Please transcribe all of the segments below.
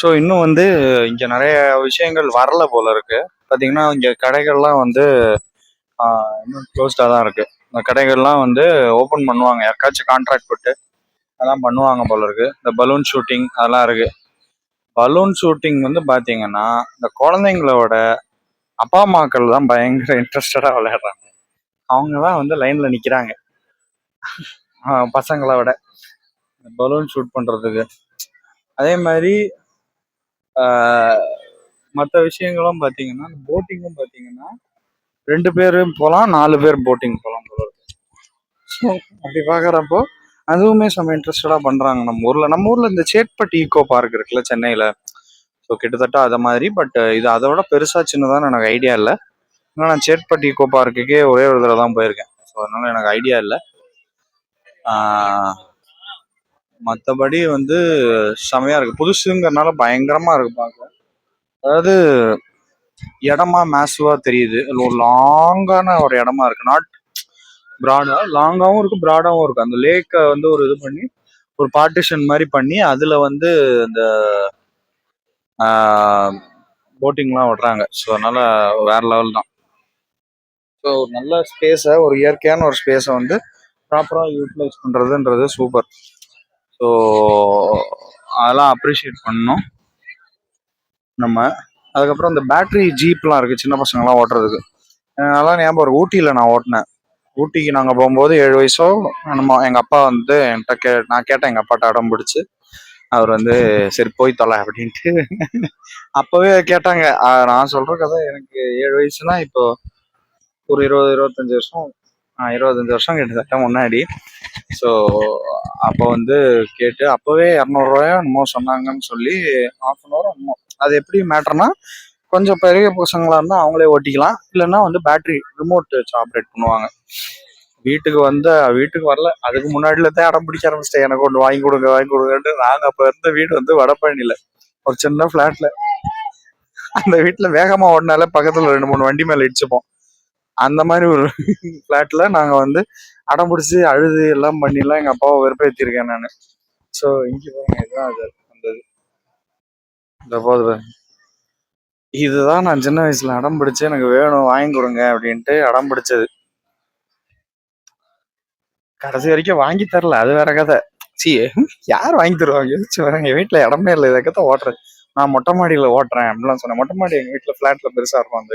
So இன்னும் வந்து இங்கே நிறைய விஷயங்கள் வரல போல இருக்கு. பார்த்தீங்கன்னா இங்கே கடைகள்லாம் வந்து இன்னும் க்ளோஸ்டாக தான் இருக்கு. இந்த கடைகள்லாம் வந்து ஓப்பன் பண்ணுவாங்க, யாருக்காச்சும் கான்ட்ராக்ட் போட்டு அதெல்லாம் பண்ணுவாங்க போல இருக்கு. இந்த பலூன் ஷூட்டிங் அதெல்லாம் இருக்கு. பலூன் ஷூட்டிங் வந்து பார்த்தீங்கன்னா இந்த குழந்தைங்களோட அப்பா அம்மாக்கள் தான் பயங்கர இன்ட்ரெஸ்டடாக விளையாடுறாங்க. அவங்க தான் வந்து லைன்ல நிற்கிறாங்க பசங்களை விட பலூன் ஷூட் பண்ணுறதுக்கு. அதே மாதிரி மற்ற விஷயங்களும் பார்த்தீங்கன்னா போட்டிங்கும் பார்த்தீங்கன்னா 2 பேரும் போகலாம், 4 பேர் போட்டிங் போகலாம் போல இருக்கு. ஸோ அப்படி பார்க்குறப்போ அதுவுமே செம்ம இன்ட்ரெஸ்டடாக பண்ணுறாங்க நம்ம ஊரில். நம்ம ஊரில் இந்த சேட்பட் ஈகோ பார்க் இருக்குல்ல சென்னையில், ஸோ கிட்டத்தட்ட அதை மாதிரி. பட் இது அதை விட பெருசாக சின்னதான்னு எனக்கு ஐடியா இல்லை. ஏன்னா நான் சேட்பட் ஈகோ பார்க்குக்கே ஒரே ஒரு தடவை தான் போயிருக்கேன். ஸோ அதனால எனக்கு ஐடியா இல்லை. மற்றபடி வந்து செமையாக இருக்குது, புதுசுங்கிறதுனால பயங்கரமாக இருக்குது பார்க்க. அதாவது இடமா மேசுவாக தெரியுது, ஒரு லாங்கான ஒரு இடமா இருக்குது. நாட் ப்ராடா, லாங்காகவும் இருக்குது ப்ராடாகவும் இருக்குது. அந்த லேக்கை வந்து ஒரு இது பண்ணி ஒரு பார்ட்டிஷன் மாதிரி பண்ணி அதில் வந்து இந்த போட்டிங்லாம் விடுறாங்க. ஸோ அதனால வேற லெவல் தான். ஸோ ஒரு நல்ல ஸ்பேஸை, ஒரு இயற்கையான ஒரு ஸ்பேஸை வந்து ப்ராப்பராக யூட்டிலைஸ் பண்ணுறதுன்றது சூப்பர். ஸோ அதெல்லாம் அப்ரிஷியேட் பண்ணணும் நம்ம. அதுக்கப்புறம் இந்த பேட்டரி ஜீப்லாம் இருக்குது சின்ன பசங்களாம் ஓட்டுறதுக்கு. அதெல்லாம் ஞாபகம் ஒரு ஊட்டியில் நான் ஓட்டினேன். ஊட்டிக்கு நாங்கள் போகும்போது 7 வயசோ நம்ம எங்கள் அப்பா வந்து என்கிட்ட நான் கேட்டேன், எங்கள் அப்பாட்ட அடம் பிடிச்சி அவர் வந்து சரி போய் தொலை அப்படின்ட்டு அப்போவே கேட்டாங்க. நான் சொல்கிற கதை எனக்கு 7 வயசுனா இப்போ ஒரு 20-25 வருஷம் 25 வருஷம் கிட்டத்தட்ட முன்னாடி. ஸோ அப்போ வந்து கேட்டு அப்போவே 200 ரூபாயோ என்னமோ சொன்னாங்கன்னு சொல்லி ½ என்னமோ. அது எப்படி மேட்டர்னா, கொஞ்சம் பெரிய பசங்களாக இருந்தால் அவங்களே ஓட்டிக்கலாம், இல்லைன்னா வந்து பேட்டரி ரிமோட் வச்சு ஆப்ரேட் பண்ணுவாங்க. வீட்டுக்கு வரல, அதுக்கு முன்னாடியில தான் அடம் பிடிக்க ஆரம்பிச்சிட்டேன், எனக்கு ஒன்று வாங்கி கொடுங்கன்ட்டு. நாங்கள் அப்போ இருந்த வீடு வந்து வடபழனியில் ஒரு சின்ன ஃப்ளாட்ல. அந்த வீட்டில் வேகமாக ஓடினால பக்கத்தில் 2-3 வண்டி மேலே இடிச்சுப்போம். அந்த மாதிரி ஒரு ஃப்ளாட்ல நாங்கள் வந்து அடம் பிடிச்சி அழுது எல்லாம் பண்ணிலாம் எங்கள் அப்பாவை வெறுப்பேற்றிருக்கேன் நான். ஸோ இங்கே பாருங்க, இதுதான் அது அந்த இந்த போது இதுதான் நான் சின்ன வயசுல அடம் பிடிச்சு எனக்கு வேணும் வாங்கி கொடுங்க அப்படின்ட்டு அடம் பிடிச்சது. கடைசி வரைக்கும் வாங்கி தரல, அது வேற கதை. யார் வாங்கி தருவாங்க? எங்க வீட்டுல இடமே இல்லை, இதை கதை ஓட்டுறேன் நான் மொட்டை மாடியில ஓட்டுறேன் அப்படிலாம் சொன்னேன். மொட்டை மாடி எங்க வீட்டுல ஃபிளாட்ல பெருசா இருக்கும். அந்த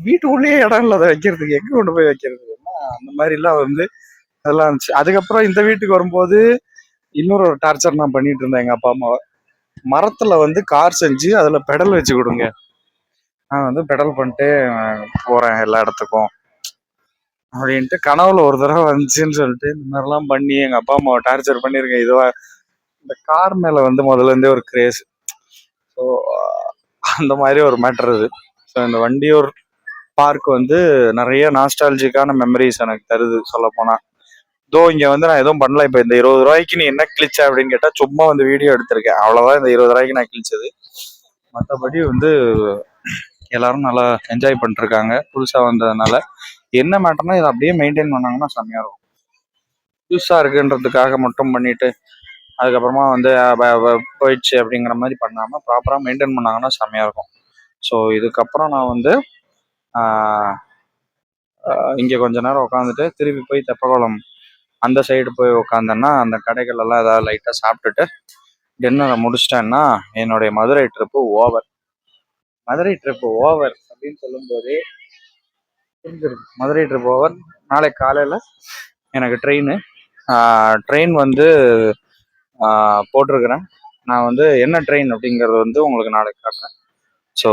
வீட்டுக்குள்ளேயே இடம் இல்லை அதை வைக்கிறதுக்கு, எங்க கொண்டு போய் வைக்கிறது? அந்த மாதிரி எல்லாம் வந்து அதெல்லாம் இருந்துச்சு. அதுக்கப்புறம் இந்த வீட்டுக்கு வரும்போது இன்னொரு டார்ச்சர் நான் பண்ணிட்டு இருந்தேன் எங்க அப்பா அம்மாவை. மரத்துல வந்து கார் செஞ்சு அதுல பெடல் வச்சு கொடுங்க, நான் வந்து பெடல் பண்ணிட்டு போறேன் எல்லா இடத்துக்கும் அப்படின்ட்டு. கனவுல ஒரு தடவை வந்துச்சுன்னு சொல்லிட்டு இந்த மாதிரிலாம் பண்ணி எங்க அப்பா அம்மாவை டார்ச்சர் பண்ணியிருக்கேன். இதுவா இந்த கார் மேல வந்து முதல்ல இருந்தே ஒரு கிரேஸ். ஸோ அந்த மாதிரி ஒரு மேட்டர் இது. ஸோ இந்த வண்டியூர் பார்க் வந்து நிறைய நாஸ்டாலஜிக்கான மெமரிஸ் எனக்கு தருது சொல்ல போனா. இங்க வந்து நான் எதுவும் பண்ணல. இப்போ இந்த 20 ரூபாய்க்கு நீ என்ன கிழிச்ச அப்படின்னு கேட்டா சும்மா வந்து வீடியோ எடுத்திருக்கேன், அவ்வளவுதான். இந்த 20 ரூபாய்க்கு நான் கிழிச்சது. மற்றபடி வந்து எல்லாரும் நல்லா என்ஜாய் பண்ணிட்டு இருக்காங்க புதுசா வந்ததுனால. என்ன மேட்டர்னா இதை அப்படியே மெயின்டைன் பண்ணாங்கன்னா செம்மையா இருக்கும். புதுசா இருக்குன்றதுக்காக மட்டும் பண்ணிட்டு அதுக்கப்புறமா வந்து போயிடுச்சு அப்படிங்கிற மாதிரி பண்ணாம ப்ராப்பரா மெயின்டைன் பண்ணாங்கன்னா செம்மையா இருக்கும். ஸோ இதுக்கப்புறம் நான் வந்து இங்கே கொஞ்ச நேரம் உட்காந்துட்டு திருப்பி போய் தெப்பக்குளம் அந்த சைடு போய் உட்காந்தேன்னா அந்த கடைகள் எல்லாம் ஏதாவது லைட்டாக சாப்பிட்டுட்டு டின்னரை முடிச்சிட்டேன்னா என்னுடைய Madurai trip over. Madurai trip over அப்படின்னு சொல்லும் போதே புரிஞ்சிருக்கு, மதுரை ட்ரிப் ஓவர். நாளைக்கு காலையில் எனக்கு ட்ரெயின் வந்து போட்டிருக்கிறேன். நான் வந்து என்ன ட்ரெயின் அப்படிங்கிறது வந்து உங்களுக்கு நாளைக்கு காட்டுறேன். ஸோ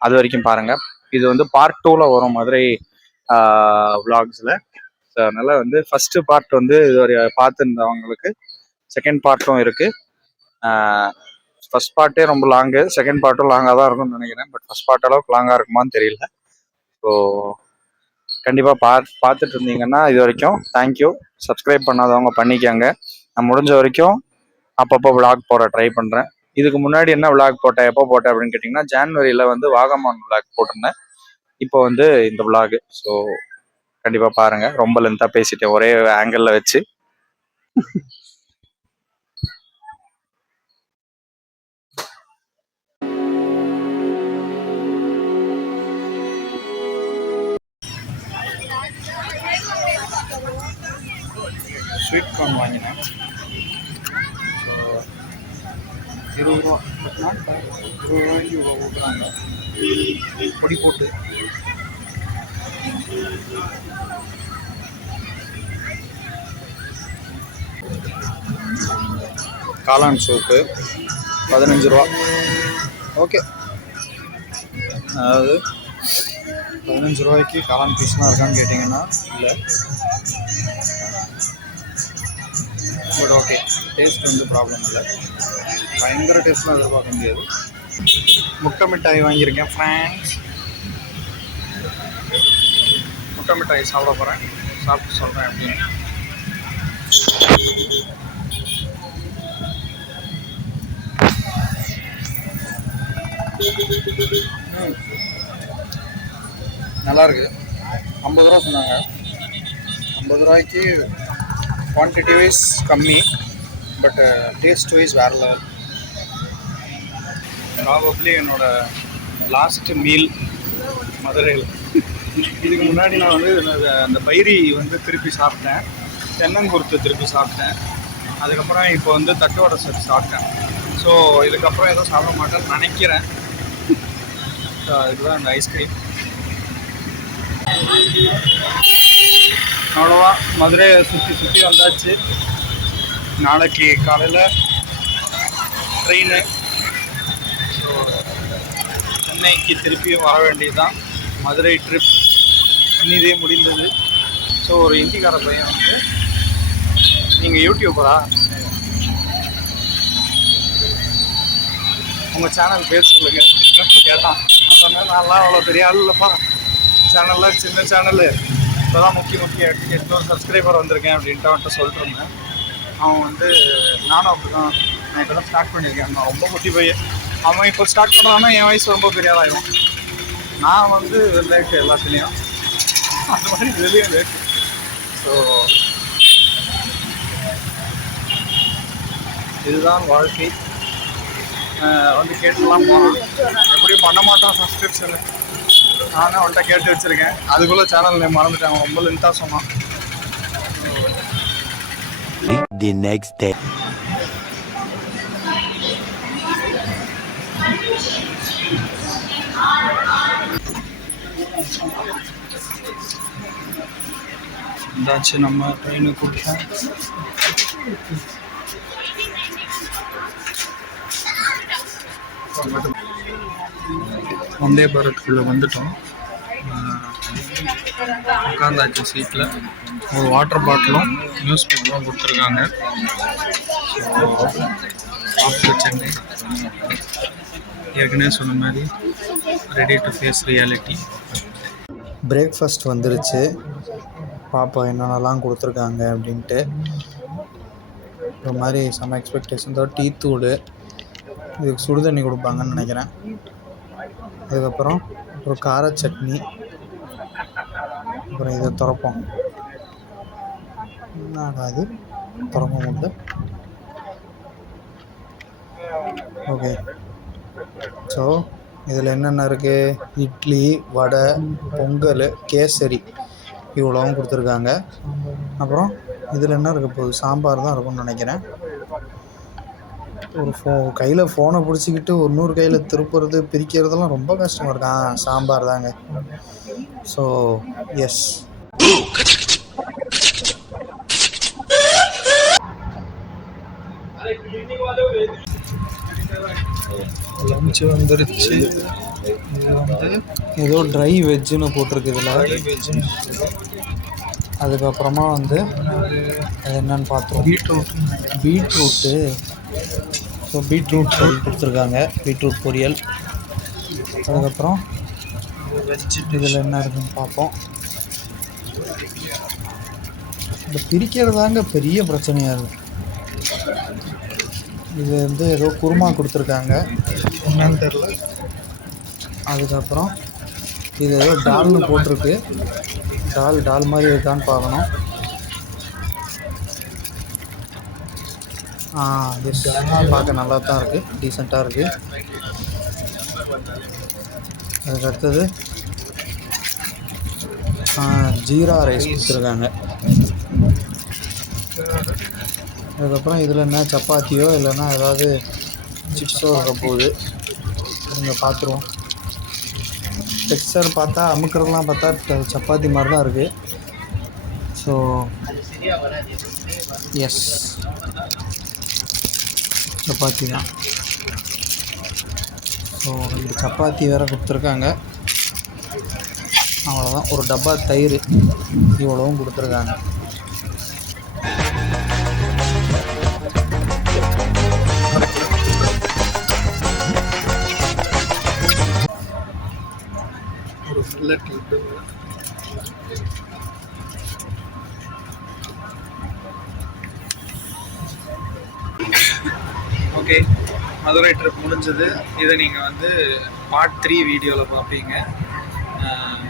அது வரைக்கும் பாருங்கள். இது வந்து பார்ட் 2ல வரும் மதுரை விளாக்ஸில். ஸோ அதனால் வந்து ஃபஸ்ட்டு பார்ட் வந்து இது ஒரு பார்த்துருந்தவங்களுக்கு செகண்ட் பார்ட்டும் இருக்குது. ஃபஸ்ட் பார்ட்டே ரொம்ப லாங்கு, செகண்ட் பார்ட்டும் லாங்காக தான் இருக்கும்னு நினைக்கிறேன். பட் ஃபஸ்ட் பார்ட் அளவுக்கு லாங்காக இருக்குமான்னு தெரியல. ஸோ கண்டிப்பாக பார்த்துட்டு இருந்தீங்கன்னா இது வரைக்கும் தேங்க்யூ. சப்ஸ்கிரைப் பண்ணாதவங்க பண்ணிக்கோங்க. நான் முடிஞ்ச வரைக்கும் அப்பப்போ விளாக் போட ட்ரை பண்ணுறேன். இதுக்கு முன்னாடி என்ன விளாக் போட்டேன், எப்போ போட்டேன் அப்படின்னு கேட்டிங்கன்னா ஜான்வரியில் வந்து வாகமான் விளாக் போட்டிருந்தேன். இப்போ வந்து இந்த விளாகு. ஸோ கண்டிப்பாக பாருங்கள். ரொம்ப லென்த்தாக பேசிட்டேன் ஒரே ஆங்கிளில் வச்சு. ஸ்வீட் கார்ன் வாங்கினேன். ஸோ 20 ரூபா, பட் நாட் 20 ரூபாய்க்கு இவ்வளோ ஊற்றுறாங்க பொடி போட்டு. காளான் சூப்பு 15 ரூபா. ஓகே, அதாவது 15 ரூபாய்க்கு காளான் பீஸ்லாம் இருக்கான்னு கேட்டிங்கன்னா இல்லை, பட் ஓகே, டேஸ்ட் வந்து ப்ராப்ளம் இல்லை. பயங்கர டேஸ்ட்லாம் எதிர்பார்க்க முடியாது. முட்டை மிட்டாய் வாங்கியிருக்கேன் ஃப்ரெண்ட்ஸ். முட்டை மிட்டாய் சாப்பிட போகிறேன், சாப்பிட்டு சொல்கிறேன் அப்படின்னு. நல்லாயிருக்கு. 50 ரூபா சொன்னாங்க. 50 ரூபாய்க்கு குவான்டிட்டி வைஸ் கம்மி, பட் டேஸ்ட் வைஸ் வேறு லெவல். ப்ராபப்ளி என்னோட லாஸ்ட் மீல் மதுரையில். இதுக்கு முன்னாடி நான் வந்து அந்த பைரி வந்து திருப்பி சாப்பிட்டேன், தென்னங்குருத்து திருப்பி சாப்பிட்டேன், அதுக்கப்புறம் இப்போ வந்து தட்டுவடை செட் சாப்பிட்டேன். ஸோ இதுக்கப்புறம் எதுவும் சாப்பிட மாட்டேன்னு நினைக்கிறேன். இதுதான் அந்த ஐஸ்கிரீம். அவ்வளோவா மதுரையை சுற்றி வந்தாச்சு. நாளைக்கு காலையில் ட்ரெயினு. ஸோ சென்னைக்கு திருப்பியும் வர வேண்டியது தான். மதுரை ட்ரிப் இனிதே முடிந்தது. ஸோ ஒரு ஹிந்திக்கார பையன் வந்து, நீங்கள் யூடியூபரா, உங்கள் சேனல் பேர் சொல்லுங்கள் அப்படின்னு கேட்டான். நான் சொன்னேன், நான்லாம் அவ்வளோ பெரிய ஆள் இல்லைப்பா, சேனலில் சின்ன சேனலு, இப்போ தான் முக்கிய 800 சப்ஸ்கிரைபர் வந்திருக்கேன் அப்படின்ட்டு அவன்கிட்ட சொல்லிட்டு இருந்தேன். அவன் வந்து நானும் அப்படி தான், நான் இப்போ தான் ஸ்டார்ட் பண்ணியிருக்கேன், நான் ரொம்ப குட்டி பையன். அவன் இப்போ ஸ்டார்ட் பண்ணுறான்னா என் வயசு ரொம்ப பெரிய ஆளாயிடும். நான் வந்து லேட்டு எல்லாத்துலேயும், அந்த மாதிரி இதுலேயும் லேட்டு. ஸோ இதுதான் வாழ்க்கை. வந்து கேட்டுலாம் போனான், எப்படியும் பண்ண மாட்டான் சப்ஸ்கிரிப்ஷனு. நானும் அவன்கிட்ட கேட்டு வச்சுருக்கேன். அதுக்குள்ளே சேனல் நேம் மறந்துட்டேன், ரொம்ப லென்த்தாக சொன்னான். The next day. இந்தாச்சு நம்ம ட்ரெயினுக்கு கூப்பிட்டேன். வந்தே பாரத்துக்குள்ளே வந்துட்டோம். உட்காந்தாச்சு சீட்டில். ஒரு வாட்டர் பாட்டிலும் நியூஸ் பேப்பரும் கொடுத்துருக்காங்க. ஆஃப்டர் சென்னை, ஏற்கனவே சொன்ன மாதிரி ready to face reality. Breakfast வந்துருச்சு. பாப்பா என்னென்னலாம் கொடுத்துருக்காங்க அப்படின்ட்டு. ஒரு மாதிரி செம்ம எக்ஸ்பெக்டேஷன் தான். டீ தூள், இதுக்கு சுடு தண்ணி கொடுப்பாங்கன்னு நினைக்கிறேன். அதுக்கப்புறம் ஒரு கார சட்னி. அப்புறம் இதை திறப்போம். என்னடா இது, திறக்க முடியல. ஓகே, ஸோ இதில் என்னென்ன இருக்குது? இட்லி, வடை, பொங்கல், கேசரி, இவ்வளோவும் கொடுத்துருக்காங்க. அப்புறம் இதில் என்ன இருக்க போகுது? சாம்பார் தான் இருக்கும்னு நினைக்கிறேன். ஒரு கையில் ஃபோனை பிடிச்சிக்கிட்டு இன்னொரு கையில் திருப்புறது பிரிக்கிறதெல்லாம் ரொம்ப கஷ்டமாக இருக்கான். சாம்பார் தாங்க. ஸோ எஸ், லஞ்சு வந்துருச்சு. இது வந்து ஏதோ ட்ரை வெஜ்ஜுன்னு போட்டிருக்கு இதில். அதுக்கப்புறமா வந்து அது என்னன்னு பார்த்தோம், பீட்ரூட்டு. ஸோ பீட்ரூட் கொடுத்துருக்காங்க, பீட்ரூட் பொரியல். அதுக்கப்புறம் இதில் என்ன இருக்குன்னு பார்ப்போம். இந்த பிரிக்கிறதாங்க பெரிய பிரச்சனையாக இருக்குது. இது வந்து ஏதோ குருமா கொடுத்துருக்காங்க, என்னன்னு தெரில. அதுக்கப்புறம் இது ஏதோ டால்னு போட்டிருக்கு. டால் மாதிரி இருக்கான்னு பார்க்கணும். எஸ், பார்க்க நல்லா தான் இருக்குது, டீசெண்டாக இருக்குது. அதுக்கு அடுத்தது ஜீரா ரைஸ் கொடுத்துருக்காங்க. அதுக்கப்புறம் இதில் என்ன சப்பாத்தியோ இல்லைன்னா ஏதாவது சிப்ஸோ இருக்க போகுது. நீங்கள் பார்த்துருவோம். டெக்ஸ்சர் பார்த்தா அமுக்கிறதுலாம் பார்த்தா சப்பாத்தி மாதிரி தான் இருக்குது. ஸோ எஸ், சப்பாத்தி தான். ஸோ 2 சப்பாத்தி வேறு கொடுத்துருக்காங்க. அவ்வளோதான். ஒரு டப்பா தயிர் இவ்வளவும் கொடுத்துருக்காங்க. ஒரு ஃபில்லட் ஓகே, மதுரை ட்ரிப் முடிஞ்சது. இதை நீங்கள் வந்து பார்ட் 3 வீடியோவில் பார்ப்பீங்க.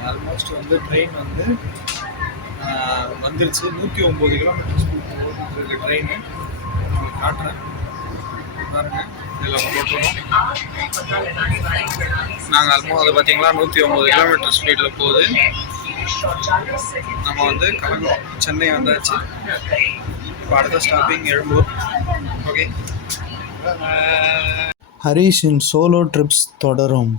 ஆல்மோஸ்ட் வந்து ட்ரெயின் வந்து வந்துருச்சு. 109 கிலோமீட்டர் ஸ்பீட் இருக்கு ட்ரெயின். உங்களுக்கு காட்டுறேன் பாருங்க. இதில் போட்டுருவோம். நாங்கள் ஆல்மோஸ்ட் அது பார்த்தீங்களா 109 கிலோமீட்டர் ஸ்பீடில் போகுது. நம்ம வந்து கிளம்புறோம். சென்னை வந்தாச்சு. இப்போ அடுத்த ஸ்டாப்பிங் எழும்பூர். ஓகே, ஹரிஷின் சோலோ ட்ரிப்ஸ் தொடரும்.